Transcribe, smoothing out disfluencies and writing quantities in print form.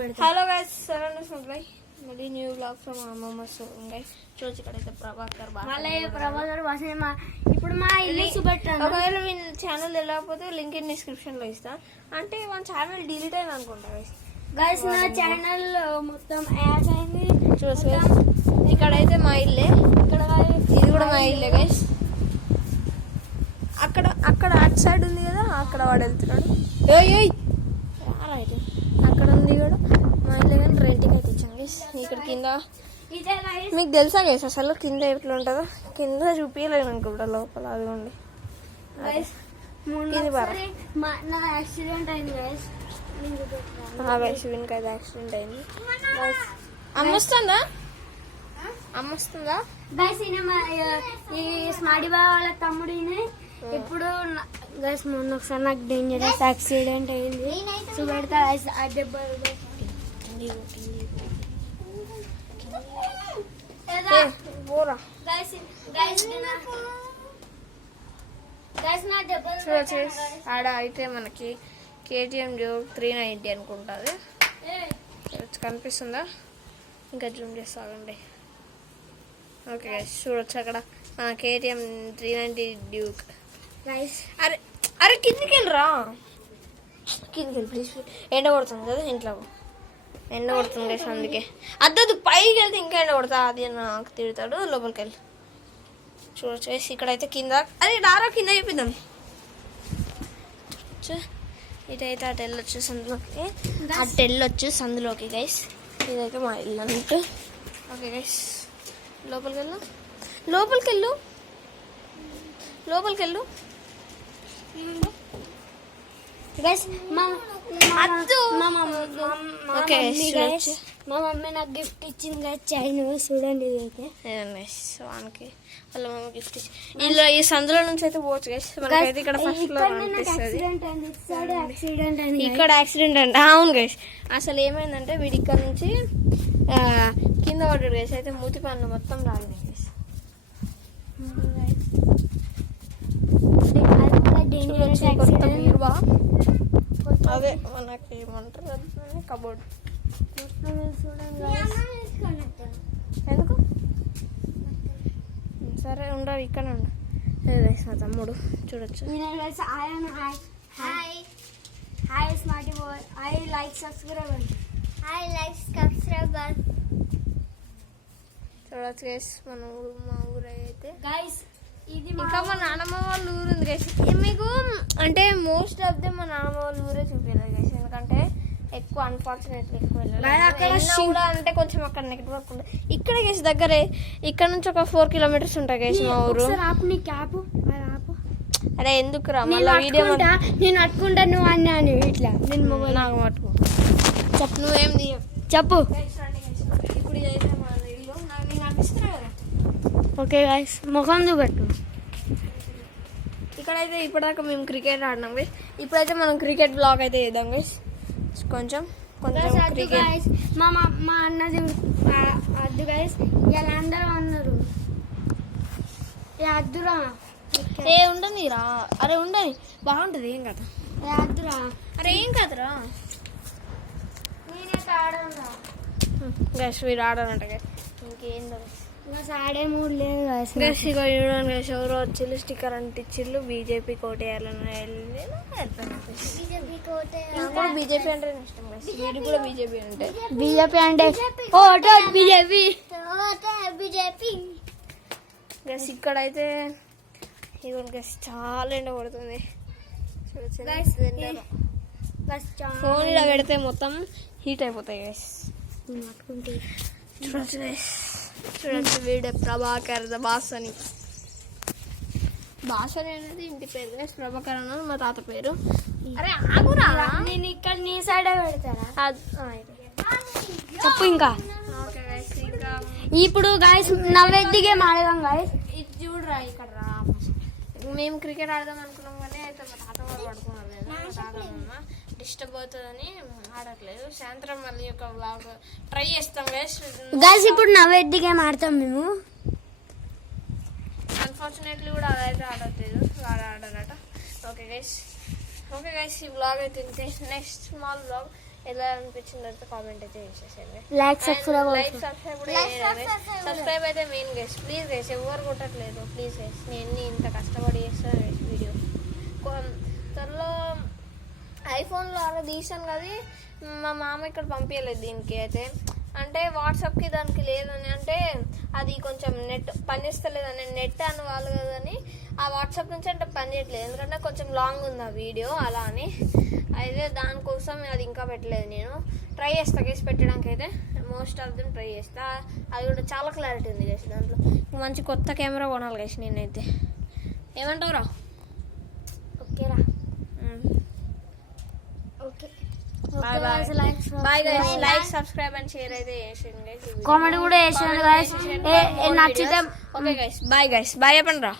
చూపెడతా. Hello guys, సరైన సంప్లై మళ్ళీ న్యూ బ్లాగ్ ఫ్రమ్ అమ్మమ్మ షోరూమ్ గైస్. చూసి ఇక్కడైతే ప్రభాకర్ మళ్ళీ ప్రభాకర్ భాష ఇప్పుడు మా ఇల్లు చూపెట్టాను. ఒకవేళ మీ ఛానల్ వెళ్ళకపోతే లింక్ ఇన్ డిస్క్రిప్షన్ లో ఇస్తా. అంటే మన ఛానల్ డిలీట్ అయింది అనుకుంటా గైస్. గైస్ నా ఛానల్ మొత్తం యాడ్ అయింది. చూసి ఇక్కడైతే మా ఇల్లే, ఇక్కడ ఇది కూడా మా ఇల్లే గైస్. అక్కడ అక్కడ అటు సైడ్ ఉంది కదా, అక్కడ వాడు వెళ్తున్నాడు. అయితే అక్కడ ఉంది కూడా మా ఇల్లు, కానీ రెంట్కి అయితే ఇచ్చాను గైస్. ఇక్కడ కింద మీకు తెలుసా గైస్ అసలు కింద ఎట్లా ఉంటుందో? కింద చూపించలేదు అనుకుంటా, లోపల అది ఉంది. నా యాక్సిడెంట్ అయింది గైస్. గైస్ వీనికి అయితే యాక్సిడెంట్ అయింది. అమ్మొస్తుందా గైస్? ఈ స్మార్ట్ బాయ్ వాళ్ళ తమ్ముడిని ఇప్పుడు గైస్ మొన్న ఒకసారి నాకు డేంజరస్ యాక్సిడెంట్ అయింది. చూపెడతా గైస్ ఆ దెబ్బ. ఆడ అయితే మనకి KTM Duke 390 అనుకుంటుంది. కనిపిస్తుందా? ఇంకా జూమ్ చేస్తాగండి. ఓకే గైస్ చూడొచ్చు అక్కడ KTM 390 Duke. అరే అరే కిందికి వెళ్ళరా, కిందికి వెళ్ళి ప్లీజ్. ఎండ కొడుతుంది కదా ఇంట్లో, ఎండ కొడుతుంది గైస్. అందుకే అద్దదు పైకి వెళ్తే ఇంకా ఎండ కొడతా, అది నాకు తిడతాడు. లోపలికి వెళ్ళి చూడొచ్చు గైస్. ఇక్కడైతే కింద, అరే డారా కింద చూపిద్దాం. ఇదైతే అటు వెళ్ళొచ్చు సందులోకి, అటు వెళ్ళొచ్చు సందులోకి గైస్. ఇదైతే మా ఇల్లు అన్నట్టు. ఓకే గైస్ లోపలికి వెళ్ళు, లోపలికి వెళ్ళు, లోపలికి వెళ్ళు గైస్. మా మమ్మీ నాకు గిఫ్ట్ ఇచ్చింది గైస్, చైన్. చూడండి ఇదైతే వానికి వాళ్ళ మమ్మీ గిఫ్ట్ ఇచ్చి. ఇలా ఈ సందులో నుంచి అయితే పోవచ్చు గైస్. మనకైతే ఇక్కడ ఫస్ట్ లో ఇక్కడ యాక్సిడెంట్ అంటే అవును గైస్. అసలు ఏమైందంటే వీడి ఇక్కడ నుంచి కింద పడ్డాడు గైస్. అయితే మూతి పన్ను మొత్తం రాలేదు గైస్. కొత్త బీరువా, అదే మనకి ఏమంటారు కబోర్డ్. ఎందుకు సరే ఉండవు, ఇక్కడ ఉండు. తమ్ముడు చూడొచ్చు. Hi smarty boy, like subscriber. చూడొచ్చు గైస్ మన ఊరు, మా ఊరు అయితే గైస్. ఇది ఇంకా మా నాన్నమ్మ వాళ్ళ ఊరు ఉంది గైస్. మీకు అంటే మోస్ట్ ఆఫ్ దే మా నాన్నమ్మ వాళ్ళ ఊరే చూపించలేదు గైస్. ఎందుకంటే ఎక్కువ అన్ఫార్చునేట్లీ ఎక్కువ వెళ్ళాలి అంటే కొంచెం అక్కడ నెట్వర్క్ ఉంటుంది. ఇక్కడ గైస్ దగ్గరే, ఇక్కడ నుంచి ఒక 4 kilometers ఉంటాయి గైస్ మా ఊరు. అరే ఎందుకు రా మళ్ళీ వీడియో నేను అట్టుకుంటా, నువ్వు అన్నాను ఇట్లా. నేను నాకు పట్టుకో చెప్పు, నువ్వేం చెప్పు. ఇప్పుడు ఇదైతే మా ఇల్లు, నేను అనిపిస్తున్నా కదా. ఓకే గైస్ ముఖం చూపెట్టు. ఇక్కడైతే ఇప్పటిదాకా మేము క్రికెట్ ఆడినాం గైస్. ఇప్పుడైతే మనం క్రికెట్ బ్లాగ్ అయితే చేద్దాం గైస్. కొంచెం క్రికెట్. మా అన్నది అద్దు గైస్. ఇలా అందరూ అన్నారు అద్దురా, ఏ ఉండని రా, అరే ఉండని బాగుంటది, ఏం కదా అద్దురా, అరే ఏం కాదురా. నేనైతే ఆడరా గైస్, వీడు ఆడాలంట గైస్. ఇంకేందో ఆడే మూడు లేదు గైస్. గైస్ ఇక చూడండి గైస్, ఎవరో వచ్చిళ్ళు స్టిక్కర్ అంటిచ్చిళ్ళు. బీజేపీ కోటేయాలని వెళ్ళి బీజేపీ అంటే ఇష్టం గైస్. వీడికి కూడా బీజేపీ అంటే బీజేపీ గైస్. ఇక్కడైతే ఇదిగోండి గైస్, చాలా ఎండ పడుతుంది. ఫోన్ ఇలా పెడితే మొత్తం హీట్ అయిపోతాయి గైస్. చూడొచ్చు గైస్, చూడండి వీడే ప్రభాకర్ బాసని. బాసని అనేది ఇంటి పేరు గైస్, ప్రభాకర్ అన్నది మా తాత పేరు. అరే ఆగురా, నేను ఇక్కడ నీ సైడే పెడతారా? చెప్పు ఇంకా. ఓకే గైస్, ఇంకా ఇప్పుడు గైస్ నవ్వెద్ది గేమ్ ఆడదాం గైస్. ఇది చూడరా, ఇక్కడ రా. మేము క్రికెట్ ఆడదాం అనుకున్నాం కానీ అయితే మా తాత వాళ్ళు పడుకున్నారు కదా, మా తాత అమ్మ డిస్టర్బ్ అవుతుందని ఆడట్లేదు. సాయంత్రం మళ్ళీ ఒక వ్లాగ్ ట్రై చేస్తాం గైస్. ఇప్పుడు నవ్వెద్ది గేమ్ ఆడతాం మేము. అన్ఫార్చునేట్లీ కూడా అదైతే ఆడట్లేదు, ఆడారట. ఓకే గైస్, ఈ వ్లాగ్ అయితే ఇంతే. నెక్స్ట్ స్మాల్ వ్లాగ్ ఎలా అనిపించింది అయితే కామెంట్ అయితే చేసేసేయండి. లైక్ సబ్స్క్రైబ్ లైక్ సబ్స్క్రైబ్ కూడా సబ్స్క్రైబ్ అయితే మెయిన్ గైస్. ప్లీజ్ గైస్, ఎవరు కొట్టట్లేదు ప్లీజ్ గైస్. నేను ఇంత కష్టపడి చేస్తాను గైస్ వీడియో. త్వరలో ఐఫోన్లో అలా తీసాను కదా, మా మామ ఇక్కడ పంపించలేదు దీనికి అయితే. అంటే వాట్సాప్కి దానికి లేదని, అంటే అది కొంచెం నెట్ పనిచేస్తలేదని, నెట్ అని వాళ్ళు కదని ఆ వాట్సాప్ నుంచి అంటే పని చేయట్లేదు, ఎందుకంటే కొంచెం లాంగ్ ఉంది ఆ వీడియో అలా అని. అయితే దానికోసం అది ఇంకా పెట్టలేదు. నేను ట్రై చేస్తా కేసు పెట్టడానికి అయితే, మోస్ట్ ఆఫ్ దెమ్ ట్రై చేస్తా. అది కూడా చాలా క్లారిటీ ఉంది కేసు దాంట్లో. మంచి కొత్త కెమెరా కొనాలి కేసు నేనైతే. ఏమంటావురా? ఓకేరా. Okay bye guys. Like subscribe and share అయితే చేసేయండి గైస్. కామెంట్ కూడా చేసేయండి గైస్. నచ్చితే okay guys, bye guys. Bye చెప్పండి రా.